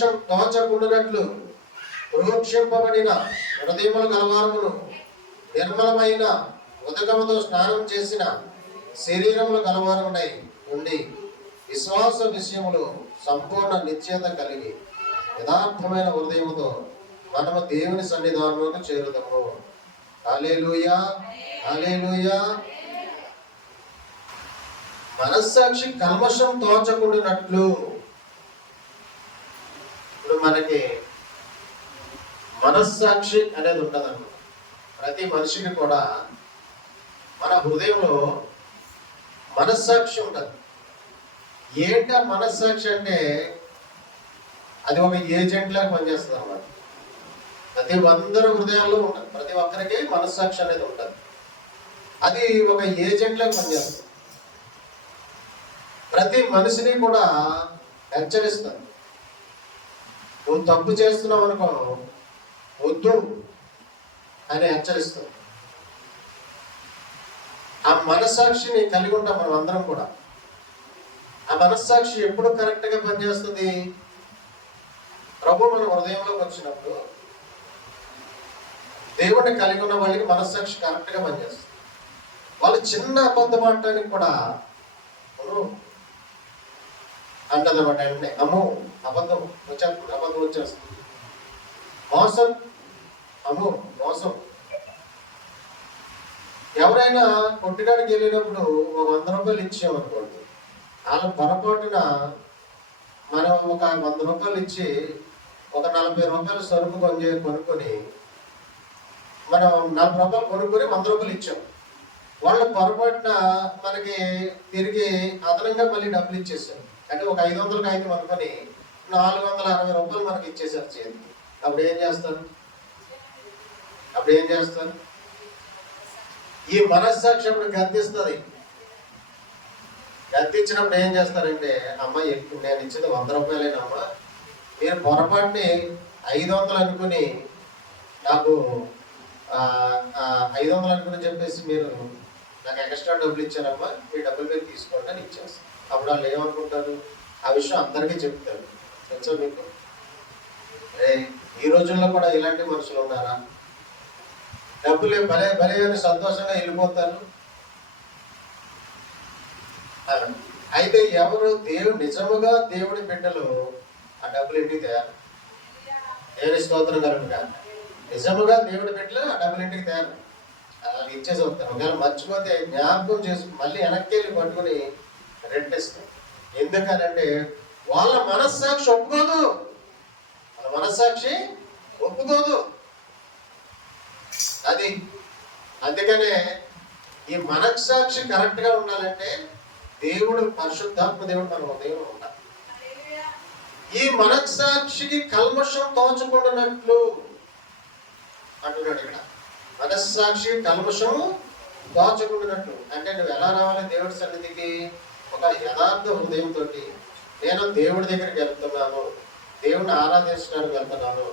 కల్మషం తోచకుండానట్లు ప్రోక్షింపబడిన హృదయములు గలవారమును నిర్మలమైన ఉదకముతో స్నానం చేసిన శరీరములు గలవారమునై ఉండి విశ్వాస విషయములు సంపూర్ణ నిశ్చయత కలిగి యథార్థమైన హృదయముతో మనము దేవుని సన్నిధానంలోకి చేరుదాము. హల్లెలూయా, హల్లెలూయా. మనస్సాక్షి కల్మషం తోచకుండానట్లు. ఇప్పుడు మనకి మనస్సాక్షి అనేది ఉంటుందన్నమాట. ప్రతి మనిషికి కూడా మన హృదయంలో మనస్సాక్షి ఉంటుంది. ఏంటి ఆ మనస్సాక్షి అంటే అది ఒక ఏజెంట్ లాగా పనిచేస్తుంది అన్నమాట. ప్రతి అందరి హృదయాల్లో ఉంటుంది. ప్రతి ఒక్కరికి మనస్సాక్షి అనేది ఉంటుంది. అది ఒక ఏజెంట్ లాగా పనిచేస్తుంది. ప్రతి మనిషిని కూడా హెచ్చరిస్తుంది. నువ్వు తప్పు చేస్తున్నావు అనుకో, వద్దు అని హెచ్చరిస్తుంది. ఆ మనస్సాక్షిని కలిగి ఉంటాం మనం అందరం కూడా. ఆ మనస్సాక్షి ఎప్పుడు కరెక్ట్గా పనిచేస్తుంది? ప్రభు మన హృదయంలోకి వచ్చినప్పుడు దేవుడిని కలిగి ఉన్న వాళ్ళకి మనస్సాక్షి కరెక్ట్గా పనిచేస్తుంది. వాళ్ళు చిన్న అబద్ధం ఆడటానికి కూడా అంటదన్నమాట. అంటే అమ్మో అబద్ధం వచ్చేస్తుంది. మోసం, అమ్మో మోసం. ఎవరైనా కొట్టడానికి వెళ్ళినప్పుడు ఒక 100 రూపాయలు ఇచ్చామనుకోండి, వాళ్ళ పొరపాటున మనం ఒక 100 రూపాయలు ఇచ్చి ఒక 40 రూపాయలు సరుకు కొనుక్కొని మనం 40 రూపాయలు కొనుక్కొని 100 రూపాయలు ఇచ్చాం. వాళ్ళ పొరపాటున మనకి తిరిగి అదనంగా మళ్ళీ డబ్బులు ఇచ్చేసాం. అంటే ఒక 500 కాగితం అనుకొని 460 రూపాయలు మనకి ఇచ్చేసారు చేతికి. అప్పుడు ఏం చేస్తారు? ఈ మనస్సాక్షి అప్పుడు గద్దిస్తుంది. గద్దించినప్పుడు ఏం చేస్తారంటే, అమ్మ నేను ఇచ్చింది 100 రూపాయలేనమ్మా, మీరు పొరపాటుని 500 అనుకుని నాకు 500 అనుకుని చెప్పేసి మీరు నాకు ఎక్స్ట్రా డబ్బులు ఇచ్చారమ్మా, మీ డబ్బులు మీరు తీసుకోండి అని ఇచ్చేస్తాను. అప్పుడు వాళ్ళు ఏమనుకుంటారు? ఆ విషయం అందరికీ చెప్తారు. తెలుసా మీకు? ఈ రోజుల్లో కూడా ఇలాంటి మనుషులు ఉన్నారా? డబ్బులు భలే అని సంతోషంగా వెళ్ళిపోతారు. అయితే ఎవరు నిజముగా దేవుడి బిడ్డలు ఆ డబ్బులు ఇంటికి తయారు. దేవుని స్తోత్రం కలుగుగా. నిజముగా దేవుడి బిడ్డలు ఆ డబ్బులు ఇంటికి తయారు. అలా ఇచ్చేసి వస్తారు. ఒకవేళ మర్చిపోతే జ్ఞాపకం చేసి మళ్ళీ వెనక్కి వెళ్ళి పట్టుకుని రెంటిస్తారు. ఎందుకనంటే వాళ్ళ మనస్సాక్షి ఒప్పుకోదు. అది అందుకనే ఈ మనస్సాక్షి కరెక్ట్ గా ఉండాలంటే దేవుడు, పరిశుద్ధాత్మ దేవుడు మన హృదయంలో ఉండాలి. ఈ మనస్సాక్షికి కల్మషం తోచకుండానట్లు అంటున్నాడు ఇక్కడ. మనస్సాక్షి కల్మషం తోచకుండానట్లు అంటే నువ్వు ఎలా రావాలి దేవుడి సన్నిధికి? ఒక యథార్థ హృదయంతో నేను దేవుడి దగ్గరికి వెళ్తున్నాను, దేవుడిని ఆరాధించడానికి వెళ్తున్నాను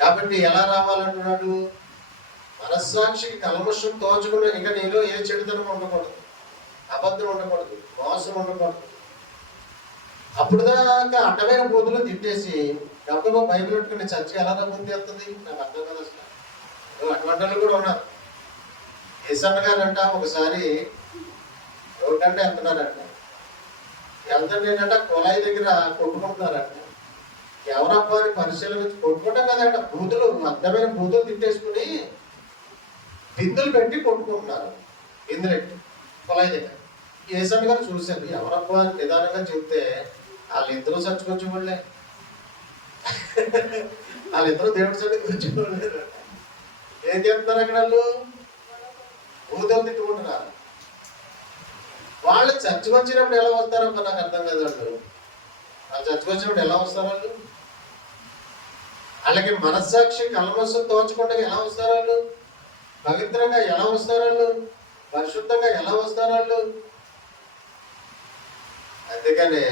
కాబట్టి ఎలా రావాలంటున్నాడు? మనస్సాక్షికి కల్మషం తోచకుండా. ఇక నీలో ఏ చెడుతనం ఉండకూడదు, అబద్ధం ఉండకూడదు, మోసం ఉండకూడదు. అప్పుడు దాకా అడ్డమైన బూతులు తిట్టేసి గబ్బగా బైబిల్ పెట్టుకుని చర్చకి ఎలా బుద్ధి వస్తుంది? నాకు అర్థం కదా అసలు. అటువంటి వాళ్ళు కూడా ఉన్నారు. ఏసన్న గారంట ఒకసారి రోడ్డంటే వెళ్తున్నారంట. వెళ్తుంటేనంట కుళాయి దగ్గర కొట్టుకుంటున్నారంట. ఎవరబ్బా అని పరిశీలన కొట్టుకుంటాం కదంట. బూతులు, అర్థమైన బూతులు తిట్టేసుకుని బిందులు పెట్టి కొట్టుకుంటున్నారు. బిందులెట్టి కుళాయి దగ్గర. ఏసన్న గారు చూశారు. ఎవరబ్బా అని నిదానంగా చెప్తే వాళ్ళిద్దరూ చచ్చుకొచ్చి వాళ్ళే. వాళ్ళిద్దరూ దేవుడి సన్నిధికి వచ్చి వాళ్ళే. ఏం చెప్తున్నారు అక్కడ? వాళ్ళు బూతులు తిట్టుకుంటున్నారు. వాళ్ళు చర్చకు వచ్చినప్పుడు ఎలా వస్తారబ్బా నాకు అర్థం కాదు. వాళ్ళు చర్చకు వచ్చినప్పుడు ఎలా వస్తారు? వాళ్ళకి మనస్సాక్షి కల్మషం తోచకుండా ఎలా వస్తారు? వాళ్ళు పవిత్రంగా ఎలా వస్తారు? పరిశుద్ధంగా ఎలా వస్తారు? అందుకనే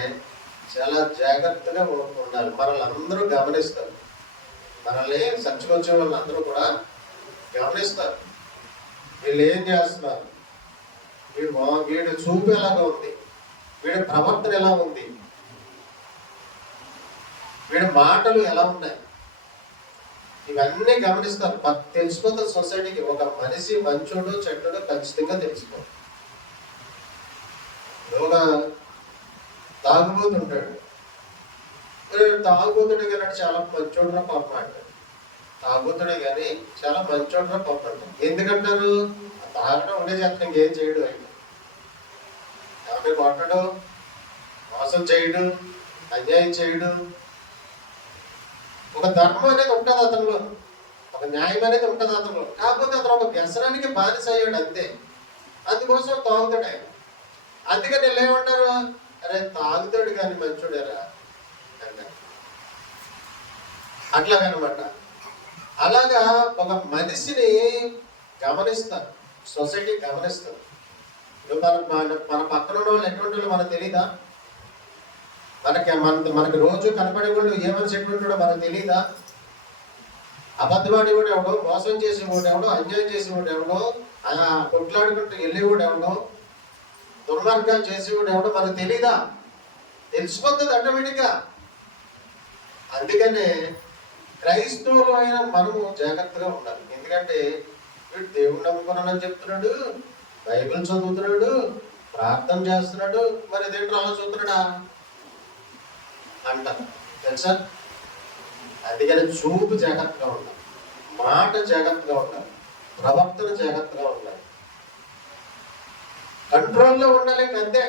చాలా జాగ్రత్తగా ఉండాలి. మనల్ని అందరూ గమనిస్తారు. మనల్ని చర్చకు వచ్చే వాళ్ళందరూ కూడా గమనిస్తారు. వీళ్ళు ఏం చేస్తున్నారు, వీడు చూపు ఎలాగా ఉంది, వీడి ప్రవర్తన ఎలా ఉంది. వీడి మాటలు ఎలా ఉన్నాయి, ఇవన్నీ గమనిస్తారు. తెలిసిపోతుంది సొసైటీకి. ఒక మనిషి మంచోడు చెడ్డోడు ఖచ్చితంగా తెలిసిపోతుంది. ఒక తాగుబోతుంటాడు, తాగుబోతుడే కానీ చాలా మంచోడురా పాప అంటాడు. తాగుబోతుడే కానీ చాలా మంచోడురా పాప అంటాడు. ఎందుకంటారు? తాగడం ఉండే చేస్తాం, ఇంకేం చేయడు. ఆయన ఎవరిని కొట్టడు, మోసం చేయడు, అన్యాయం చేయడు. ఒక ధర్మం అనేది ఉంటుంది అతనిలో, ఒక న్యాయం అనేది ఉంటుంది అతనిలో. కాకపోతే అతను ఒక వ్యసనానికి బానిస అయ్యాడు అంతే. అందుకోసం తాగుతాడు ఆయన. అందుకని వీళ్ళు ఏమంటారు? అరే తాగుతాడు కానీ మంచోడేరా అన్నారు. అట్లాగనమాట. అలాగా ఒక మనిషిని గమనిస్తారు, సొసైటీ గమనిస్తారు. మన పక్కన ఉన్న వాళ్ళు ఎటువంటి వాళ్ళు మనకు తెలీదా? మనకి రోజు కనపడే వాళ్ళు ఏ మనిషి ఎటువంటి మనకు తెలీదా? అబద్ధమాడి కూడా ఎవడో, మోసం చేసి కూడా ఎవడో, అన్యాయం చేసి కూడా ఎవడో, కొట్లాడుకుంటూ వెళ్ళి కూడా ఎవడో, దుర్మార్గాలు చేసి కూడా ఎవడో మనకు తెలీదా? తెలిసిపోతుంది ఆటోమేటిక్గా. అందుకనే క్రైస్తవులు అయిన మనము జాగ్రత్తగా ఉండాలి. ఎందుకంటే వీడు దేవుడు నమ్ముకున్నానని చెప్తున్నాడు, బైబిల్ చదువుతున్నాడు, ప్రార్థన చేస్తున్నాడు, మరి దేంట్లో అలా చదువుతున్నాడా అంటారు తెలుసా? అందుకని చూపు జాగ్రత్తగా ఉండాలి, మాట జాగ్రత్తగా ఉండాలి, ప్రవర్తన జాగ్రత్తగా ఉండాలి, కంట్రోల్లో ఉండాలి. అంతే.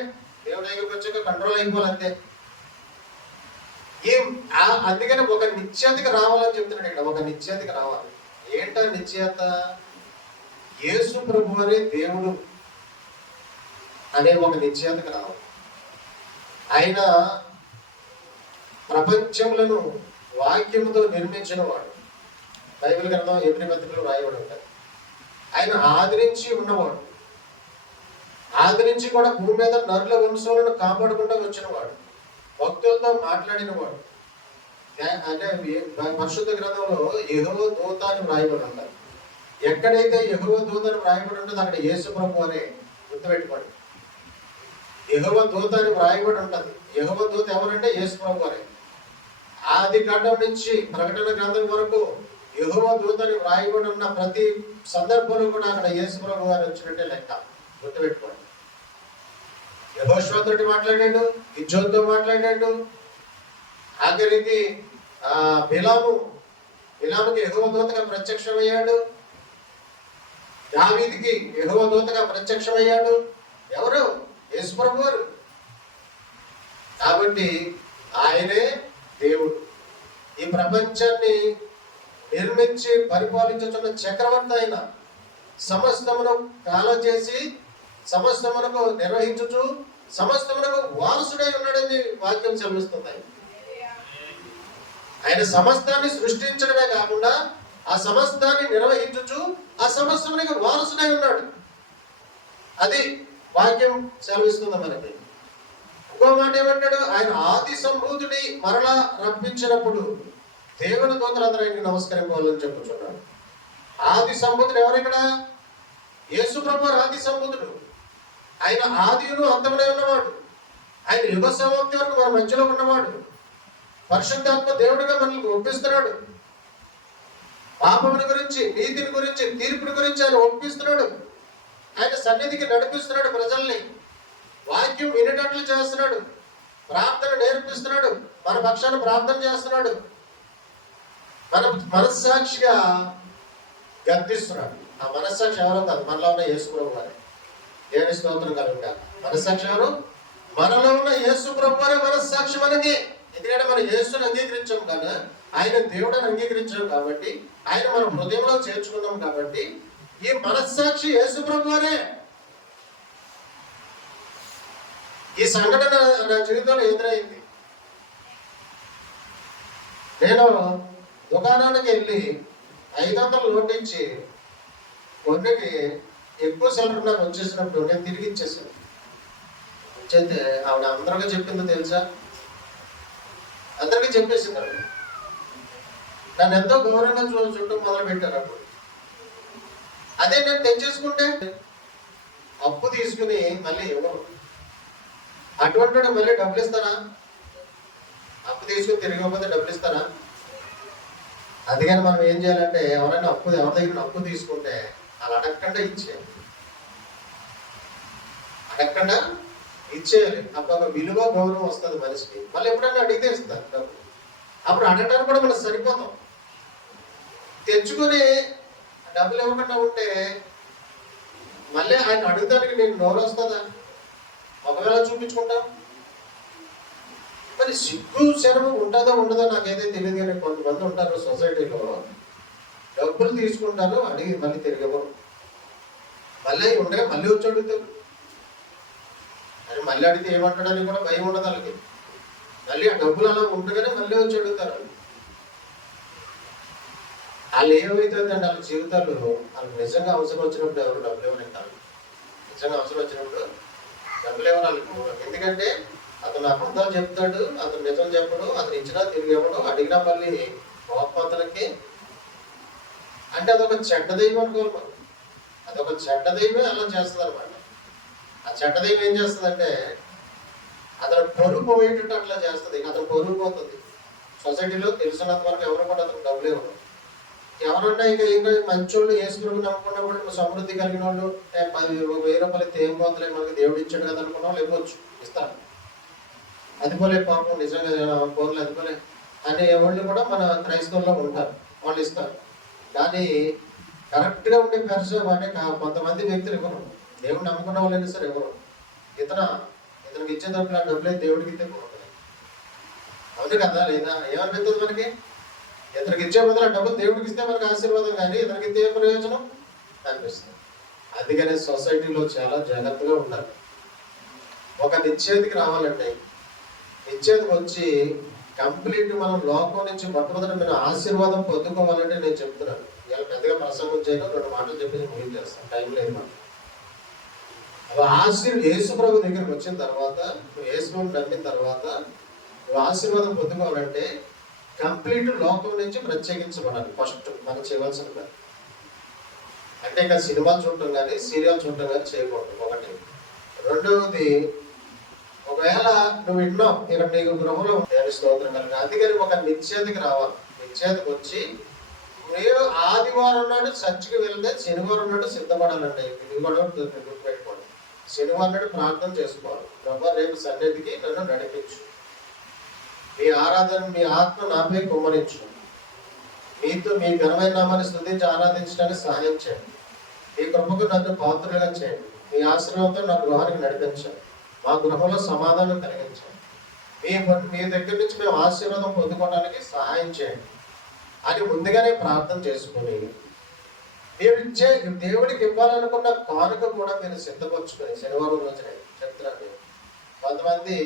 దేవుడి దగ్గరికి వచ్చాక కంట్రోల్ అయిపోవాలి అంతే. అందుకని ఒక నిశ్చయతకి రావాలని చెప్తున్నాడు ఇక్కడ. ఒక నిశ్చయతకి రావాలి. ఏంటో నిశ్చయత? యేసు ప్రభు అనే దేవుడు అనే ఒక నిశ్చయతకి రావాలి. ఆయన ప్రపంచములను వాక్యముతో నిర్మించిన వాడు. బైబిల్ గ్రంథం ఎబ్రీ పత్రికలో రాయబడి ఉంటాయి. ఆయన ఆది నుంచి ఉన్నవాడు. ఆది నుంచి కూడా భూమి మీద నరుల వంశములను కాపాడుకుంటూ వచ్చినవాడు. భక్తులతో మాట్లాడినవాడు. అంటే పరిశుద్ధ గ్రంథంలో యెహోవా దూత అని వ్రాయబడి ఉంటారు. ఎక్కడైతే యెహోవా దూత అని వ్రాయబడి ఉంటుందో అక్కడ యేసు ప్రభు అనే గుర్తుపెట్టుకోండి. యెహోవా దూత అని వ్రాయబడి ఉంటుంది. యెహోవా దూత ఎవరంటే యేసు ప్రభు అనే. ఆది కాండం నుంచి ప్రకటన గ్రంథం వరకు యెహోవా దూత అని వ్రాయబడి ఉన్న ప్రతి సందర్భంలో కూడా అక్కడ యేసు ప్రభు గారు వచ్చినట్టే లెక్క. గుర్తుపెట్టుకోండి. యెహోషువ తోటి మాట్లాడాడు, గిద్యోనుతో మాట్లాడాడు. ఆఖరికి బిలాముకి యెహోవా దూతగా ప్రత్యక్షమయ్యాడు. దావీదుకి యెహోవా దూతగా ప్రత్యక్షమయ్యాడు. ఎవరు? యేసు ప్రభు వారు. కాబట్టి ఆయనే దేవుడు. ఈ ప్రపంచాన్ని నిర్మించి పరిపాలించుతున్న చక్రవర్తి ఆయన. సమస్తమును కాలం చేసి సమస్తమునకు నిర్వహించుచు సమస్తమునకు వారసుడై ఉన్నాడని వాక్యం సెలవిస్తుంది. ఆయన సమస్తాన్ని సృష్టించడమే కాకుండా ఆ సమస్తాన్ని నిర్వహించుచు ఆ సమస్తమునికి వారసుడై ఉన్నాడు. అది వాక్యం సెలవిస్తుంది మనకి. ఇంకో మాట ఏమంటాడు? ఆయన ఆది సంభూతుడి మరలా రప్పించినప్పుడు దేవుని దూతలందరూ ఆయనకి నమస్కరించాలని చెప్పుచున్నాడు. ఆది సంభూతుడు ఎవరు ఇక్కడ? యేసు ప్రభు ఆది సంభూతుడు. ఆయన ఆదియును అంతమునే ఉన్నవాడు. ఆయన యుగ సమాప్తి వరకు మన మధ్యలో ఉన్నవాడు. పరిశుద్ధాత్మ దేవుడిగా మనల్ని ఒప్పిస్తున్నాడు. పాపముని గురించి, నీతిని గురించి, తీర్పుని గురించి ఆయన ఒప్పిస్తున్నాడు. ఆయన సన్నిధికి నడిపిస్తున్నాడు ప్రజల్ని. వాక్యం వినేటట్లు చేస్తున్నాడు. ప్రార్థన నేర్పిస్తున్నాడు. మన పక్షాన ప్రార్థన చేస్తున్నాడు. మన మనస్సాక్షిగా గర్తిస్తున్నాడు. ఆ మనస్సాక్షి ఎవరో కాదు, మనలో ఉన్న యేసు ప్రభు వారే. దేవుని స్తోత్రం కలుగుగా. మనస్సాక్షి ఎవరు? మనలో ఉన్న యేసు ప్రభు వారే మనస్సాక్షి మనకి. ఎందుకంటే మనం యేసుని అంగీకరించాం కదా, ఆయన దేవుడిని అంగీకరించాం కాబట్టి, ఆయన మన హృదయంలో చేర్చుకున్నాం కాబట్టి ఈ మనస్సాక్షి యేసు ప్రభు వారే. ఈ సంఘటన నా జీవితంలో ఎదురైంది. నేను దుకాణానికి వెళ్ళి 500 నోట్ ఇచ్చి కొన్నికి ఎక్కువ సిలిండర్ నాకు వచ్చేసినప్పుడు నేను తిరిగి ఇచ్చేసాను. ఇచ్చేస్తే ఆవిడ అందరికీ చెప్పిందో తెలుసా? అందరికీ చెప్పేసింది ఆవిడ. నన్ను ఎంతో గౌరవంగా చుట్టూ మొదలు పెట్టారు. అప్పుడు అదే నేను తెచ్చేసుకుంటే అప్పు తీసుకుని మళ్ళీ ఇవ్వరు. అటువంటి మళ్ళీ డబ్బులు ఇస్తారా? అప్పు తీసుకుని తిరగకపోతే డబ్బులు ఇస్తారా? అందుకని మనం ఏం చేయాలంటే ఎవరైనా ఎవరి దగ్గర అప్పు తీసుకుంటే వాళ్ళు అడగకుండా ఇచ్చేయాలి. అడగకుండా ఇచ్చేయాలి. అప్పుడు ఒక విలువ గౌరవం వస్తుంది మనిషికి. మళ్ళీ ఎప్పుడైనా అడిగితే ఇస్తారు డబ్బు. అప్పుడు అడగడానికి కూడా మనం సరిపోతాం. తెచ్చుకొని డబ్బులు ఇవ్వకుండా ఉంటే మళ్ళీ ఆయన అడుగుతానికి నేను నోరు వస్తుందా? ఒకవేళ చూపించుకుంటాం. మరి సిగ్గు శరము ఉంటుందో ఉండదో నాకైతే తెలియదు, కానీ కొంతమంది ఉంటారు సొసైటీలో డబ్బులు తీసుకుంటారు, అడిగి మళ్ళీ తిరిగివ్వరు. మళ్ళీ ఉండగా మళ్ళీ వచ్చి అడుగుతారు. అని మళ్ళీ అడిగితే ఏమంటాడని కూడా భయం ఉండదు వాళ్ళకి. మళ్ళీ ఆ డబ్బులు అలా ఉండగానే మళ్ళీ వచ్చి అడుగుతారు. వాళ్ళు ఏమవుతుందంటే వాళ్ళ జీవితాలు వాళ్ళకి నిజంగా అవసరం వచ్చినప్పుడు ఎవరు డబ్బులు ఇవ్వనంటారు. నిజంగా అవసరం వచ్చినప్పుడు డబ్బులు ఇవ్వాలి. ఎందుకంటే అతను అబద్ధాలు చెప్తాడు, అతను నిజం చెప్పడు, అతను ఇచ్చినా తిరిగి ఇవ్వడు, అడిగినా మళ్ళీ కోపతలకి. అంటే అదొక చెడ్డ దైవం అనుకోవాలి మనం. అదొక చెడ్డ దైవమే అలా చేస్తుంది అనమాట. ఆ చెడ్డ దైవం ఏం చేస్తుందంటే అతను పొరుగు పోయేటట్టు అట్లా చేస్తుంది. అతను పొరుగు పోతుంది. సొసైటీలో తెలిసినంత వరకు ఎవరు కూడా అతను డబ్బులు ఇవ్వరు. ఎవరన్నా ఇంకా మంచోళ్ళు వేసుకుని నమ్ముకున్నప్పుడు సమృద్ధి కలిగిన వాళ్ళు 1000 రూపాయలు ఏం పోతలే మనకి దేవుడు ఇచ్చాడు కదా అనుకున్న వాళ్ళు ఇవ్వచ్చు, ఇస్తారు. అది పోలే పాపం నిజంగా పోలే అది పోలే అనే వాళ్ళు కూడా మన క్రైస్తవుల్లో ఉంటారు, వాళ్ళు ఇస్తారు. కానీ కరెక్ట్గా ఉండే పరిచయం అంటే కొంతమంది వ్యక్తులు ఇవ్వరు. దేవుడు నమ్ముకున్న వాళ్ళు అయినా సరే ఇవ్వరు. ఇతనికి ఇచ్చేటప్పుడు ఆ డబ్బులే దేవుడికి ఇస్తే పోతుంది. అవును కదా లేదా? ఏమనిపిస్తుంది మనకి? ఇతనికి ఇచ్చే బదులు డబ్బులు దేవుడికి ఇస్తే మనకు ఆశీర్వాదం, కానీ ఇతనికి ఇస్తే ప్రయోజనం అనిపిస్తుంది. అందుకనే సొసైటీలో చాలా జాగ్రత్తగా ఉండాలి. ఒక నిశ్చేతికి రావాలంటే, నిశ్చేతికి వచ్చి కంప్లీట్ మనం లోకం నుంచి మొట్టమొదటి మీరు ఆశీర్వాదం పొందుకోవాలంటే నేను చెప్తున్నాను. ఇలా పెద్దగా ప్రసంగం చేయడం 2 మాటలు చెప్పేసి ముగింపు చేస్తాను, టైం లేదు మనం. యేసు ప్రభు దగ్గరికి వచ్చిన తర్వాత, నువ్వు యేసుని నమ్మిన తర్వాత నువ్వు ఆశీర్వాదం పొందుకోవాలంటే కంప్లీట్ లోకం నుంచి ప్రత్యేకించబడాలి. ఫస్ట్ మనం చేయవలసింది అంటే ఇక సినిమాలు చూడటం కానీ సీరియల్ చూడటం కానీ చేయకూడదు, ఒకటి. రెండవది, ఒకవేళ నువ్వు విన్నావు ఇక్కడ నీకు గృహంలో స్తోత్రం కనుక, అందుకని ఒక నిశ్చేతికి రావాలి. నిశ్చేతికి వచ్చి మీరు ఆదివారం నాడు చర్చికి వెళ్తే శనివారం నాడు సిద్ధపడాలంటే ఇది కూడా గుర్తుపెట్టుకోండి. శనివారం నాడు ప్రార్థన చేసుకోవాలి. ప్రభు రేపు సన్నిధికి నన్ను నడిపించు, మీ ఆరాధన మీ ఆత్మ నాపై కుమ్మరించు, మీతో మీ ఘనమైన నామాన్ని స్తుతించి ఆరాధించడానికి సహాయం చేయండి, మీ కృపకు నన్ను పాత్రగా చేయండి, మీ ఆశీర్వాదంతో నా గృహానికి నడిపించండి, మా గృహంలో సమాధానం కలిగించండి, మీ దగ్గర నుంచి మేము ఆశీర్వాదం పొందుకోవడానికి సహాయం చేయండి అని ముందుగానే ప్రార్థన చేసుకుని మీరు ఇచ్చే దేవుడికి ఇవ్వాలనుకున్న కానుక కూడా మీరు సిద్ధపరచుకొని శనివారం రోజునే చెప్తున్నాను. కొంతమంది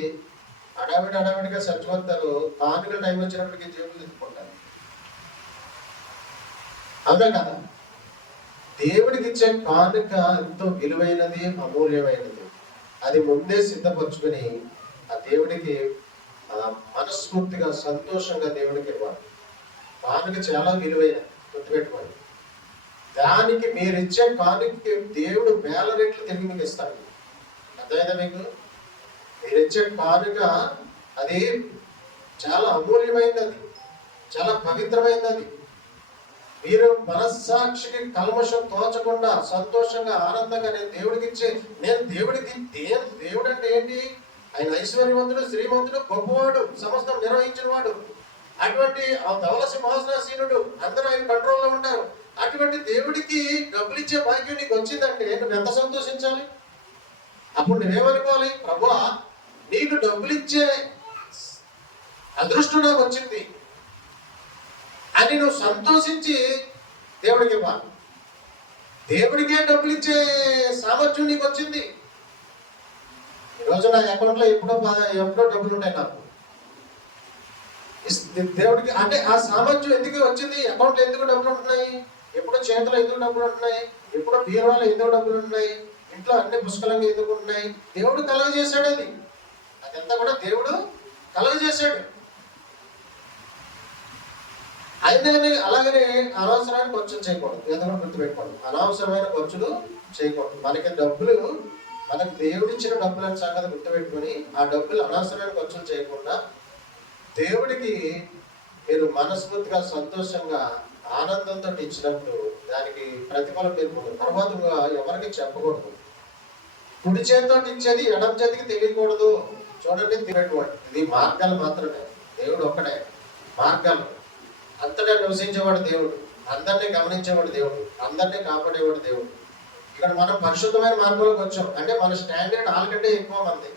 అడావిడిగా చచ్చిపోతారు, కానుకల టైం వచ్చినప్పటికీ జేబులు తిప్పుకుంటారు. అవునా కదా? దేవుడికి ఇచ్చే కానుక ఎంతో విలువైనది, అమూల్యమైనది. అది ముందే సిద్ధపరచుకొని ఆ దేవుడికి మనస్ఫూర్తిగా సంతోషంగా దేవుడికి ఇవ్వాలి. కానుక చాలా విలువైన, గుర్తుపెట్టుకోండి. దానికి మీరు ఇచ్చే కానుకకి దేవుడు 1000 రెట్లు తిరిగి మీకు ఇస్తాడు. అర్థమైందా మీకు? మీరు ఇచ్చే కానుక అది చాలా అమూల్యమైనది, చాలా పవిత్రమైనది. మీరు మనస్సాక్షికి కల్మషం తోచకుండా సంతోషంగా ఆనందంగా నేను దేవుడికి దేవుడు అంటే ఏంటి? ఆయన ఐశ్వర్యవంతుడు, శ్రీమంతుడు, గొప్పవాడు, సమస్తం నిర్వహించిన వాడు. అటువంటి ధవల సింహాసనాసీనుడు, అందరూ ఆయన కంట్రోల్లో ఉంటారు. అటువంటి దేవుడికి డబ్బులు ఇచ్చే భాగ్యం నీకు వచ్చిందంటే నువ్వు ఎంత సంతోషించాలి? అప్పుడు నువ్వేమనుకోవాలి? ప్రభువా, నీకు డబ్బులు ఇచ్చే అదృష్టం నాకు వచ్చింది అని నువ్వు సంతోషించి దేవుడికి ఇవ్వాలి. దేవుడికే డబ్బులు ఇచ్చే సామర్థ్యం నీకు వచ్చింది. ఈరోజు నా అకౌంట్లో ఎప్పుడో డబ్బులు ఉంటాయి నాకు. దేవుడికి అంటే ఆ సామర్థ్యం ఎందుకు వచ్చింది? అకౌంట్లో ఎందుకు డబ్బులు ఉంటున్నాయి? ఎప్పుడో చేతిలో ఎందుకు డబ్బులు ఉంటున్నాయి? ఎప్పుడో బీరువాలో ఎందుకు డబ్బులు ఉన్నాయి? ఇంట్లో అన్ని పుష్కలంగా ఎందుకు ఉంటున్నాయి? దేవుడు కలుగజేశాడు. అదంతా కూడా దేవుడు కలుగజేశాడు. అయితే అలాగనే అనవసరమైన ఖర్చులు చేయకూడదు. ఏదైనా గుర్తుపెట్టుకోండి, అనవసరమైన ఖర్చులు చేయకూడదు. మనకి దేవుడు ఇచ్చిన డబ్బులు అని సంగతి గుర్తుపెట్టుకొని ఆ డబ్బులు అనవసరమైన ఖర్చులు చేయకుండా దేవుడికి మీరు మనస్ఫూర్తిగా సంతోషంగా ఆనందంతో ఇచ్చినప్పుడు దానికి ప్రతిఫలం మీరు తర్వాతగా ఎవరికి చెప్పకూడదు. కుడి చేతితో ఇచ్చేది ఎడమ చేతికి తెలియకూడదు. చూడండి, తినేటువంటి ఇది మార్గాలు మాత్రమే. దేవుడు ఒక్కడే మార్గాలు. అంతటా నివసించేవాడు దేవుడు, అందరినీ గమనించేవాడు దేవుడు, అందరినీ కాపాడేవాడు దేవుడు. ఇక్కడ మనం పరిశుద్ధమైన మార్గంలోకి వచ్చాం అంటే మన స్టాండర్డ్ వాళ్ళకంటే ఎక్కువ మంది,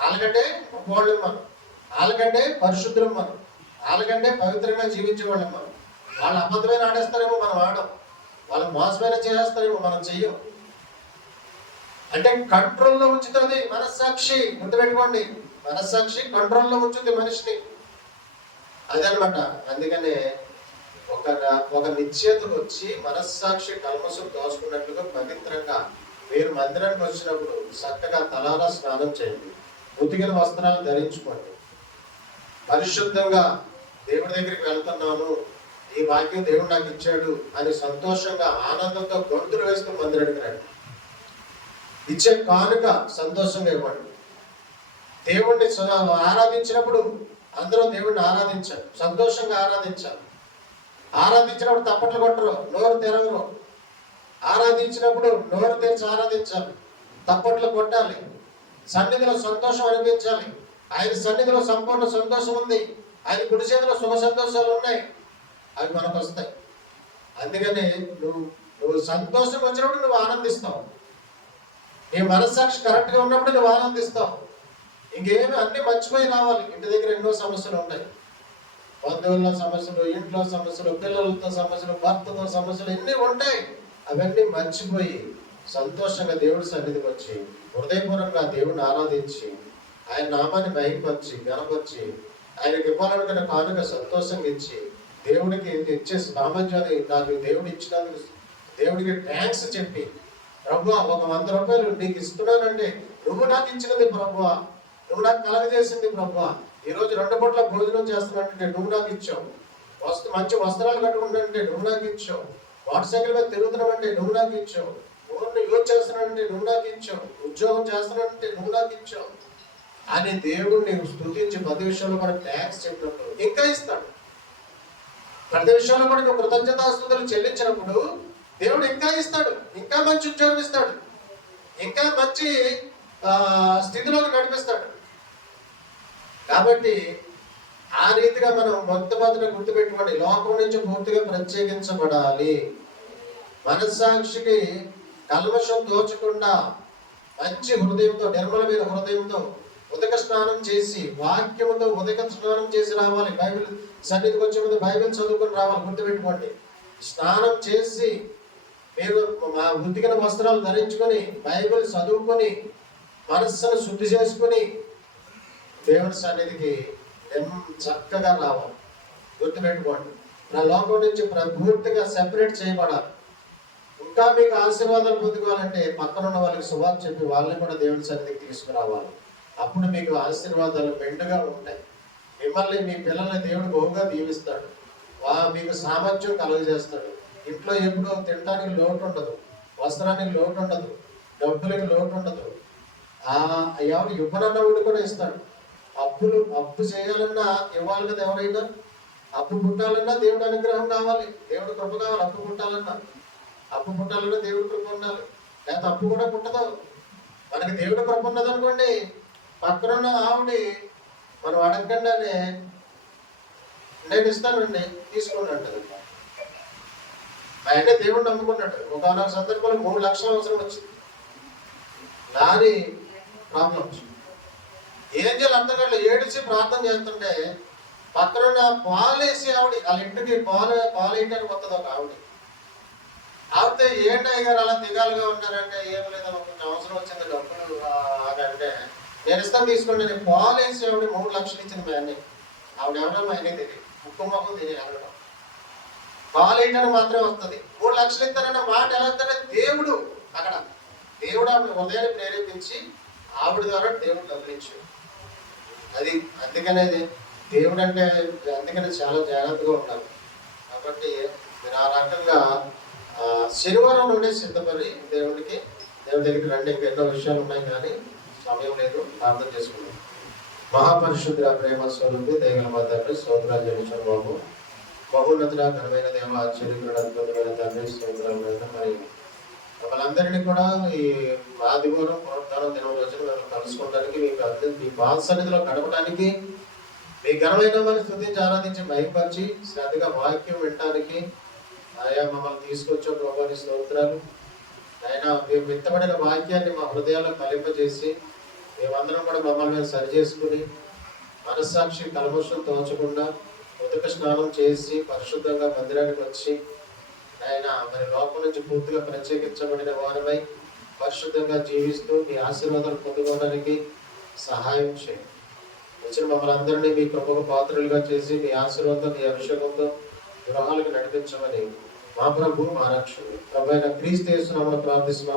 వాళ్ళకంటే గొప్పవాళ్ళం మనం, వాళ్ళకంటే పరిశుద్ధం మనం, వాళ్ళకంటే పవిత్రంగా జీవించేవాళ్ళం మనం. వాళ్ళు అబద్ధమైన ఆడేస్తారేమో మనం ఆడం, వాళ్ళు మోసమైన చేస్తారేమో మనం చెయ్యం. అంటే కంట్రోల్లో ఉంచుతుంది మనస్సాక్షి. గుర్తుపెట్టుకోండి, మనస్సాక్షి కంట్రోల్లో ఉంచుతుంది మనిషిని. అదనమాట. అందుకనే ఒక నిశ్చేతకు వచ్చి మనస్సాక్షి కల్మషం దోచుకున్నట్లుగా పవిత్రంగా మీరు మందిరానికి వచ్చినప్పుడు చక్కగా తలారా స్నానం చేయండి, ఉతికిన వస్త్రాలు ధరించుకోండి, పరిశుద్ధంగా దేవుడి దగ్గరికి వెళ్తున్నాను, ఈ వాక్యం దేవుడు నాకు ఇచ్చాడు అని సంతోషంగా ఆనందంతో గొంతులు వేస్తూ మందిరానికి రండి. ఇచ్చే కానుక సంతోషంగా ఇవ్వండి. దేవుణ్ణి ఆరాధించినప్పుడు అందరూ దేవుణ్ణి ఆరాధించాలి, సంతోషంగా ఆరాధించాలి. ఆరాధించినప్పుడు తప్పట్లు కొట్టరు, నోరు తెరవరు. ఆరాధించినప్పుడు నోరు తెరిచి ఆరాధించాలి, తప్పట్లు కొట్టాలి. సన్నిధిలో సంతోషం అనిపించాలి. ఆయన సన్నిధిలో సంపూర్ణ సంతోషం ఉంది, ఆయన కుడి చేతిలో సుఖ సంతోషాలు ఉన్నాయి, అవి మనకు వస్తాయి. అందుకని నువ్వు సంతోషం వచ్చినప్పుడు నువ్వు ఆనందిస్తావు. నీ మనస్సాక్షి కరెక్ట్గా ఉన్నప్పుడు నువ్వు ఆనందిస్తావు. ఇంకేమి అన్నీ మర్చిపోయి రావాలి. ఇంటి దగ్గర ఎన్నో సమస్యలు ఉంటాయి, బంధువుల సమస్యలు, ఇంట్లో సమస్యలు, పిల్లలతో సమస్యలు, భర్తతో సమస్యలు ఎన్ని ఉంటాయి. అవన్నీ మర్చిపోయి సంతోషంగా దేవుడి సన్నిధికి వచ్చి హృదయపూర్వకంగా దేవుడిని ఆరాధించి ఆయన నామాన్ని మహిమపరిచి గణపరిచి ఆయనకి ఇవ్వాలనుకున్న కానుక సంతోషంగా ఇచ్చి దేవుడికి ఇచ్చే సామర్థ్యాన్ని నాకు దేవుడు ఇచ్చినందుకు దేవుడికి థ్యాంక్స్ చెప్పి, ప్రభువా 100 రూపాయలు నీకు ఇస్తున్నానంటే నువ్వు నాకు ఇచ్చినది ప్రభువా, నువ్వు నాకు కలగజేసింది ప్రభువా, ఈరోజు 2 పూట్ల భోజనం చేస్తున్నానంటే నువ్వు నాకు ఇచ్చావు, మంచి వస్త్రాలు కట్టుకుంటానంటే నువ్వు నాకు ఇచ్చావు, మోటార్ సైకిల్ మీద తిరుగుతున్నామంటే నువ్వు నాకు ఇచ్చావు, ఫోన్ యూజ్ చేస్తున్నానంటే నువ్వు నాకు ఇచ్చావు, ఉద్యోగం చేస్తున్నానంటే నువ్వు నాకు ఇచ్చావు అని దేవుడిని స్తుతించి ప్రతి విషయంలో కూడా థ్యాంక్స్ చెప్పినప్పుడు ఇంకా ఇస్తాడు. ప్రతి విషయంలో కూడా నువ్వు కృతజ్ఞతాస్తుతులు చెల్లించినప్పుడు దేవుడు ఇంకా ఇస్తాడు, ఇంకా మంచి ఉద్యోగం ఇస్తాడు, ఇంకా మంచి స్థితిలోకి నడిపిస్తాడు. కాబట్టి ఆ రీతిగా మనం మొట్టమొదటిగా గుర్తుపెట్టుకోండి, లోకం నుంచి పూర్తిగా ప్రత్యేకించబడాలి. మనస్సాక్షికి కల్మషం దోచకుండా మంచి హృదయంతో, నిర్మలమైన హృదయంతో ఉదక స్నానం చేసి వాక్యముతో ఉదక స్నానం చేసి రావాలి. బైబిల్ సన్నిధికి వచ్చే ముందు బైబిల్ చదువుకొని రావాలి. గుర్తుపెట్టుకోండి, స్నానం చేసి మీరు ఉతికిన వస్త్రాలు ధరించుకొని బైబిల్ చదువుకొని మనస్సును శుద్ధి చేసుకుని దేవుడి సన్నిధికి చక్కగా రావాలి. గుర్తుపెట్టుకోండి, నా లోకం నుంచి పూర్తిగా సెపరేట్ చేయబడాలి. ఇంకా మీకు ఆశీర్వాదాలు పొందుకోవాలంటే పక్కన ఉన్న వాళ్ళకి శుభాలు చెప్పి వాళ్ళని కూడా దేవుడి సన్నిధికి తీసుకురావాలి. అప్పుడు మీకు ఆశీర్వాదాలు మెండుగా ఉంటాయి. మిమ్మల్ని, మీ పిల్లల్ని దేవుడు బహుగా దీవిస్తాడు, మీకు సామర్థ్యం కలుగజేస్తాడు. ఇంట్లో ఎప్పుడూ తినడానికి లోటు ఉండదు, వస్త్రానికి లోటు ఉండదు, డబ్బులకి లోటు ఉండదు. ఎవరు ఇవ్వనన్న వాడు కూడా ఇస్తాడు. అప్పు చేయాలన్నా ఇవ్వాలి కదా, ఎవరైనా అప్పు పుట్టాలన్నా దేవుడు అనుగ్రహం కావాలి, దేవుడు కృప కావాలి. అప్పు పుట్టాలన్నా దేవుడు కృప ఉండాలి, లేకపోతే అప్పు కూడా పుట్టదు. మనకి దేవుడు కృప ఉన్నది అనుకోండి, పక్కనున్న ఆవిడ మనం అడగకుండానే నేను ఇస్తానండి తీసుకోండి అంటది. ఆయన దేవుడు నమ్ముకున్నాడు. ఒక సందర్భంలో 3 లక్షల అవసరం వచ్చింది, లారీ ప్రాబ్లమ్స్. ఏం చేయాలి అర్థం కాదు. ఏడిచి ప్రార్థన చేస్తుంటే పక్కనున్న పాలు వేసి ఆవిడ వాళ్ళ ఇంటికి పాలు వేయడానికి వస్తుంది ఒక ఆవిడ. ఆవిడతో ఏంటయ్య గారు అలా దిగాలుగా ఉన్నారంటే, ఏం లేదా కొంచెం అవసరం వచ్చింది డబ్బులు అంటే నేను ఇస్తాను తీసుకోండి. నేను పాలు వేసి ఆవిడ 3 లక్షలు ఇచ్చింది. మా అన్నీ ఆవిడ ఎవరో మా అన్నీ తెలియదు, ముక్కు మొక్కలు తెలియదు, ఎవరో పాలు వేయడానికి మాత్రమే వస్తుంది. 3 లక్షలు ఇస్తారన్న మాట ఎలా ఇస్తారంటే దేవుడు ఆవిడ ఉదయాన్ని ప్రేరేపించి ఆవిడ ద్వారా దేవుడు గమనించాడు. అది అందుకనే దేవుడు అంటే అందుకనే చాలా జాగ్రత్తగా ఉండాలి. కాబట్టి మీరు ఆ రకంగా శనివారం నుండి సిద్ధపడి దేవుడి దగ్గరికి రండి. ఇంకా ఎన్నో విషయాలు ఉన్నాయి కానీ సమయం లేదు, ప్రార్థన చేసుకున్నాం. మహాపరిశుద్ధ ప్రేమ స్వరూపి దైవ మా తండ్రి స్తోత్రాలు చెల్లించడం బాబు. బహున్నతుడ ఘనమైన దేవ ఆశ్చర్యకరుడు అద్భుతమైన తండ్రి స్తోత్రాలు. మరి మమ్మల్ందరినీ కూడా ఈ ఆదివారం పునరుద్ధానం దినం రోజున మేము కలుసుకోవడానికి మీ పాద సన్నిధిలో గడపడానికి మీ ఘనమైన మన స్తుతించి ఆరాధించి మహిమపరిచి శ్రద్ధగా వాక్యం వినటానికి ఆయా మమ్మల్ని తీసుకొచ్చే ప్రభుని స్తోత్రాలు. ఆయన మేము విత్తబడిన వాక్యాన్ని మా హృదయాల్లో కలింపజేసి మేమందరం కూడా మమ్మల్ని మేము సరి చేసుకుని మనస్సాక్షి కల్మషం తోచకుండా ఉదక స్నానం చేసి పరిశుద్ధంగా మందిరానికి వచ్చి ఆయన మరి లోపల నుంచి పూర్తిగా ప్రత్యేకించబడిన వారమై పరిశుద్ధంగా జీవిస్తూ మీ ఆశీర్వాదాలు పొందుకోవడానికి సహాయం చేయండి. వచ్చిన మమ్మల్ని అందరినీ మీ కృపకు పాత్రలుగా చేసి మీ ఆశీర్వాదం మీ అభిషేకంతో గృహాలకు నడిపించమని మా ప్రభు మా రక్షకుడు ప్రభు అయిన క్రీస్తు యేసు నామమున ప్రార్థిస్తున్నాము.